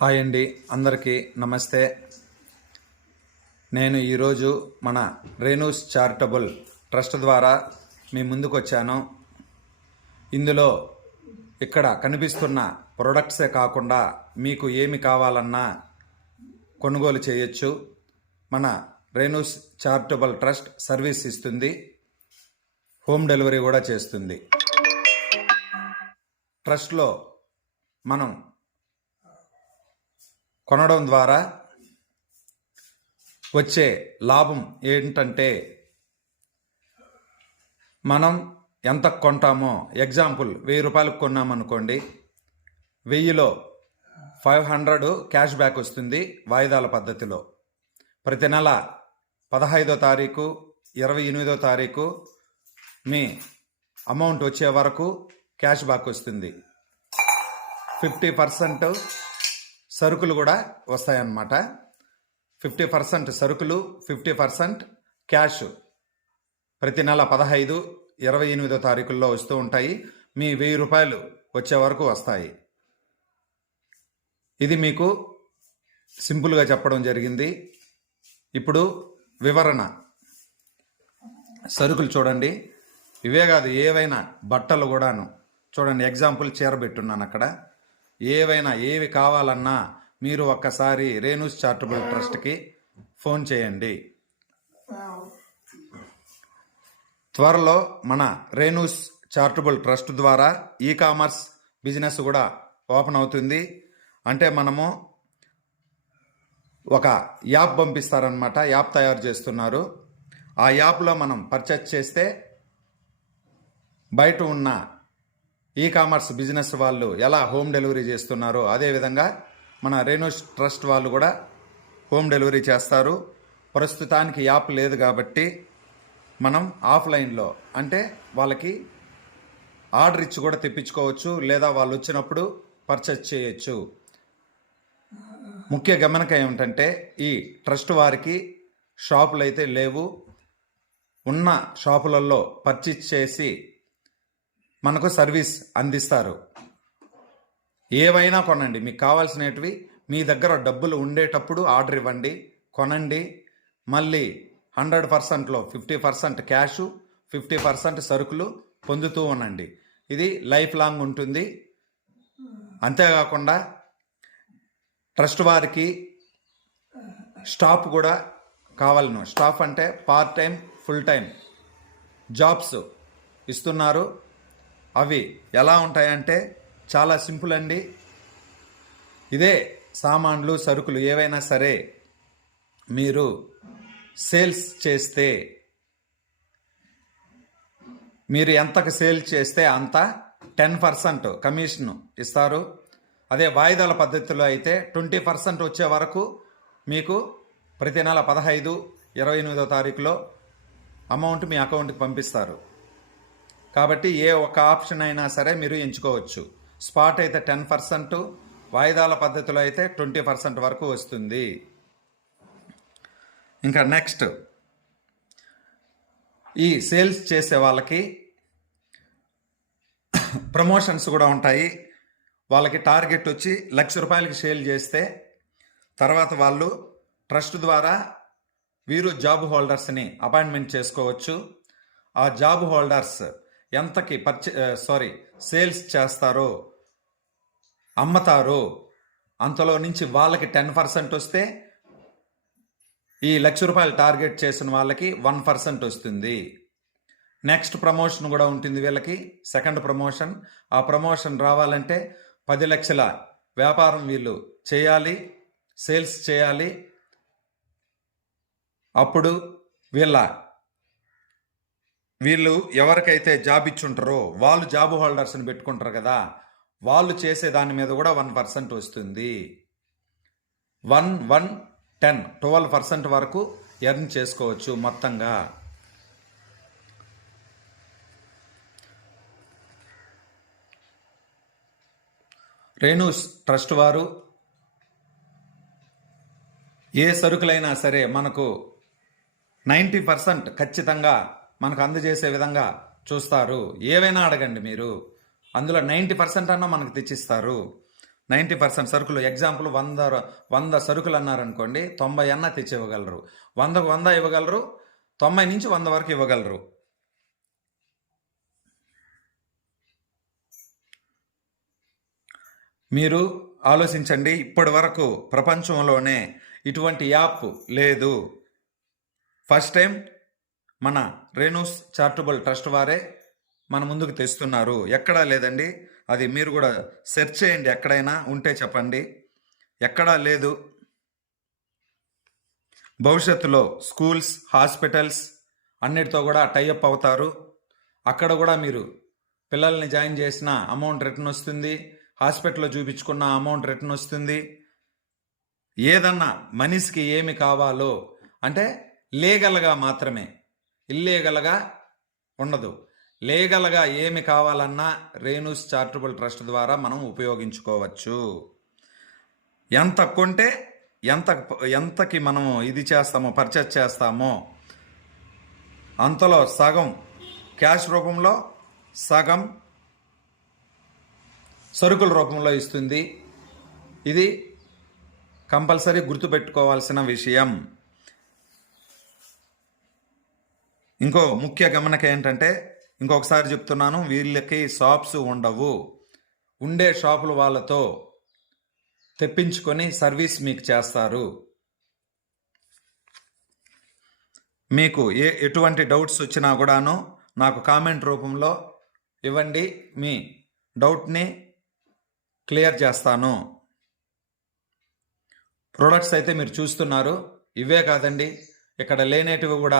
Hi అండి, అందరికీ నమస్తే. నేను ఈరోజు మన రేణూస్ చారిటబుల్ ట్రస్ట్ ద్వారా మీ ముందుకు వచ్చాను. ఇందులో ఇక్కడ కనిపిస్తున్న ప్రొడక్ట్సే కాకుండా మీకు ఏమి కావాలన్నా కొనుగోలు చేయొచ్చు. మన రేణూస్ చారిటబుల్ ట్రస్ట్ సర్వీస్ ఇస్తుంది, హోమ్ డెలివరీ కూడా చేస్తుంది. ట్రస్ట్లో మనం కొనడం ద్వారా వచ్చే లాభం ఏంటంటే, మనం ఎంత కొంటామో, ఎగ్జాంపుల్ 1000 రూపాయలకు కొన్నామనుకోండి, 1000లో 500 క్యాష్ బ్యాక్ వస్తుంది వాయిదాల పద్ధతిలో. ప్రతి నెల 15వ తారీఖు 28వ తారీఖు మీ అమౌంట్ వచ్చే వరకు క్యాష్ బ్యాక్ వస్తుంది. 50% సరుకులు కూడా వస్తాయన్నమాట. 50% సరుకులు, 50% క్యాష్ ప్రతి నెల 15, 28వ తారీఖుల్లో వస్తూ ఉంటాయి. మీ 1000 రూపాయలు వచ్చే వరకు వస్తాయి. ఇది మీకు సింపుల్గా చెప్పడం జరిగింది. ఇప్పుడు వివరణ. సరుకులు చూడండి, ఇవే కాదు, ఏవైనా బట్టలు కూడాను చూడండి. ఎగ్జాంపుల్ చీర పెట్టున్నాను అక్కడ. ఏవి కావాలన్నా మీరు ఒక్కసారి రేణూస్ చారిటబుల్ ట్రస్ట్కి ఫోన్ చేయండి. త్వరలో మన రేణూస్ చారిటబుల్ ట్రస్ట్ ద్వారా ఈ-కామర్స్ బిజినెస్ కూడా ఓపెన్ అవుతుంది. అంటే మనము ఒక యాప్ పంపిస్తారనమాట, యాప్ తయారు చేస్తున్నారు. ఆ యాప్లో మనం పర్చేస్ చేస్తే బయట ఉన్న ఈ-కామర్స్ బిజినెస్ వాళ్ళు ఎలా హోమ్ డెలివరీ చేస్తున్నారో అదేవిధంగా మన రేణూస్ ట్రస్ట్ వాళ్ళు కూడా హోమ్ డెలివరీ చేస్తారు. ప్రస్తుతానికి యాప్ లేదు కాబట్టి మనం ఆఫ్లైన్లో, అంటే వాళ్ళకి ఆర్డర్ ఇచ్చి కూడా తెప్పించుకోవచ్చు, లేదా వాళ్ళు వచ్చినప్పుడు పర్చేస్ చేయొచ్చు. ముఖ్య గమనిక ఏమిటంటే, ఈ ట్రస్ట్ వారికి షాపులు అయితే లేవు. ఉన్న షాపులలో పర్చేస్ చేసి మనకు సర్వీస్ అందిస్తారు. ఏవైనా కొనండి, మీకు కావాల్సినవి మీ దగ్గర డబ్బులు ఉండేటప్పుడు ఆర్డర్ ఇవ్వండి, కొనండి. మళ్ళీ 100%లో 50% క్యాషు, 50% సరుకులు పొందుతూ ఉండండి. ఇది లైఫ్ లాంగ్ ఉంటుంది. అంతేకాకుండా ట్రస్ట్ వారికి స్టాఫ్ కూడా కావాలను. స్టాఫ్ అంటే part time, full time jobs ఇస్తున్నారు. అవి ఎలా ఉంటాయంటే చాలా సింపుల్ అండి. ఇదే సామాన్లు, సరుకులు ఏవైనా సరే మీరు సేల్స్ చేస్తే, మీరు ఎంతకు సేల్ చేస్తే అంత 10% కమిషన్ ఇస్తారు. అదే వాయిదాల పద్ధతిలో అయితే 20% వచ్చే వరకు మీకు ప్రతి నెల 15, 28వ తారీఖులో అమౌంట్ మీ అకౌంట్కి పంపిస్తారు. కాబట్టి ఏ ఒక్క ఆప్షన్ అయినా సరే మీరు ఎంచుకోవచ్చు. స్పాట్ అయితే 10%, వాయిదాల పద్ధతిలో అయితే 20% వరకు వస్తుంది. ఇంకా నెక్స్ట్, ఈ సేల్స్ చేసే వాళ్ళకి ప్రమోషన్స్ కూడా ఉంటాయి. వాళ్ళకి టార్గెట్ వచ్చి 1,00,000 రూపాయలకి సేల్ చేస్తే తర్వాత వాళ్ళు ట్రస్ట్ ద్వారా వీరు జాబ్ హోల్డర్స్ని అపాయింట్మెంట్ చేసుకోవచ్చు. ఆ జాబ్ హోల్డర్స్ ఎంతకి సేల్స్ చేస్తారో, అమ్మతారో, అంతలో నుంచి వాళ్ళకి 10% వస్తే ఈ 1,00,000 రూపాయలు టార్గెట్ చేసిన వాళ్ళకి 1% వస్తుంది. నెక్స్ట్ ప్రమోషన్ కూడా ఉంటుంది వీళ్ళకి, సెకండ్ ప్రమోషన్. ఆ ప్రమోషన్ రావాలంటే 10 లక్షల వ్యాపారం వీళ్ళు చేయాలి, సేల్స్ చేయాలి. అప్పుడు వీళ్ళు ఎవరికైతే జాబ్ ఇచ్చుంటారో వాళ్ళు జాబ్ హోల్డర్స్ని పెట్టుకుంటారు కదా, వాళ్ళు చేసే దాని మీద కూడా 1% వస్తుంది. 12% వరకు ఎర్న్ చేసుకోవచ్చు మొత్తంగా. రేణూస్ ట్రస్ట్ వారు ఏ సరుకులైనా సరే మనకు 90% ఖచ్చితంగా మనకు అందజేసే విధంగా చూస్తారు. ఏవైనా అడగండి మీరు, అందులో 90% అన్నా మనకు తెచ్చిస్తారు. 90% సరుకులు ఎగ్జాంపుల్ 100 సరుకులు అన్నారనుకోండి, 90 అన్న తెచ్చి ఇవ్వగలరు. 100కు 100 ఇవ్వగలరు, 90 నుంచి 100 వరకు ఇవ్వగలరు. మీరు ఆలోచించండి, ఇప్పటి వరకు ప్రపంచంలోనే ఇటువంటి యాప్ లేదు. ఫస్ట్ టైం మన రేణుస్ చారిటబుల్ ట్రస్ట్ వారే మన ముందుకు తెస్తున్నారు. ఎక్కడా లేదండి. అది మీరు కూడా సెర్చ్ చేయండి, ఎక్కడైనా ఉంటే చెప్పండి. ఎక్కడా లేదు. భవిష్యత్తులో స్కూల్స్, హాస్పిటల్స్ అన్నిటితో కూడా టైఅప్ అవుతారు. అక్కడ కూడా మీరు పిల్లల్ని జాయిన్ చేసిన అమౌంట్ రిటర్న్ వస్తుంది. హాస్పిటల్లో చూపించుకున్న అమౌంట్ రిటర్న్ వస్తుంది. ఏదన్నా మనిషికి ఏమి కావాలో అంటే లీగల్గా మాత్రమే, ఇల్లీగల్గా ఉండదు. లీగల్గా ఏమి కావాలన్నా రేణుస్ చారిటబుల్ ట్రస్ట్ ద్వారా మనం ఉపయోగించుకోవచ్చు. ఎంత కొంటే ఎంతకి మనము ఇది చేస్తామో, పర్చేస్ చేస్తామో అంతలో సగం క్యాష్ రూపంలో, సగం సరుకుల రూపంలో ఇస్తుంది. ఇది కంపల్సరీ గుర్తుపెట్టుకోవాల్సిన విషయం. ఇంకో ముఖ్య గమనిక ఏంటంటే, ఇంకొకసారి చెప్తున్నాను, వీళ్ళకి షాప్స్ ఉండవు. ఉండే షాపుల వాళ్ళతో తెప్పించుకొని సర్వీస్ మీకు చేస్తారు. మీకు ఎటువంటి డౌట్స్ వచ్చినా కూడాను నాకు కామెంట్ రూపంలో ఇవ్వండి. మీ డౌట్ని క్లియర్ చేస్తాను. ప్రొడక్ట్స్ అయితే మీరు చూస్తున్నారు. ఇవే కాదండి, ఇక్కడ లేనేటివి కూడా